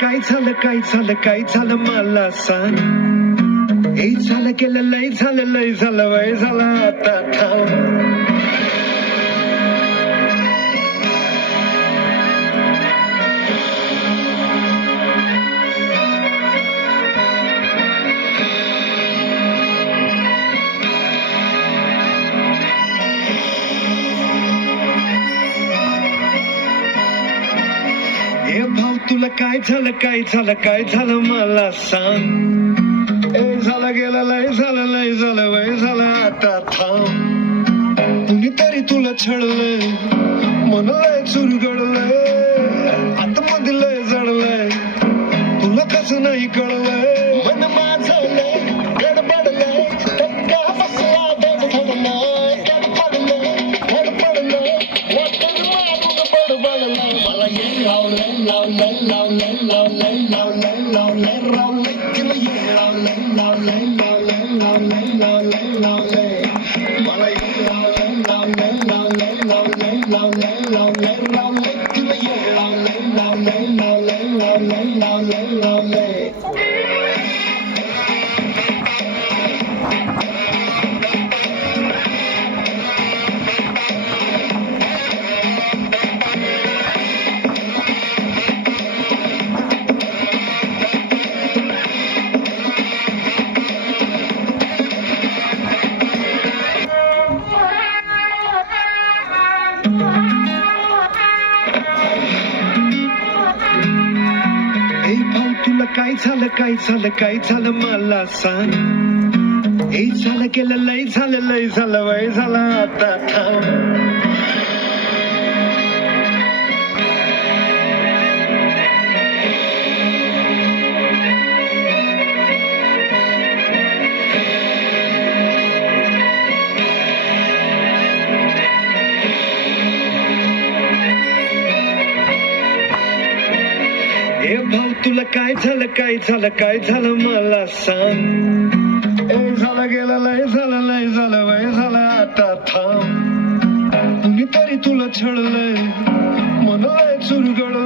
काय झालं काय झालं काय झालं मला सांग. हे झालं गेलं लय झालं वय झालं आता थांब. ए भाऊ तुला काय झालं मला सांग. ए झालं गेलं लय झालं वय झालं आता थांब. कुणीतरी तुला छळलंय मन लय चुरगळलंय आतमध्ये लय जडलंय तुला कसं नाही कळलंय. मन माझं लय गडबडलंय टक्का बसला धडधडलंय गडबडलंय धडपडलंय वाटण मारून बडबडलंय. मला ये लावलंय तिला ये लावलंय मला ये तिला ये काय झालं मला सांग. हे झालं गेलं लय झालं वय झालं आता थांब. ए भाऊ तुला काय झालं मला सांग. ए झालं गेलं लय झालं वय झालं आता थांब. कुणीतरी तुला छळलंय मन लय चुरगळ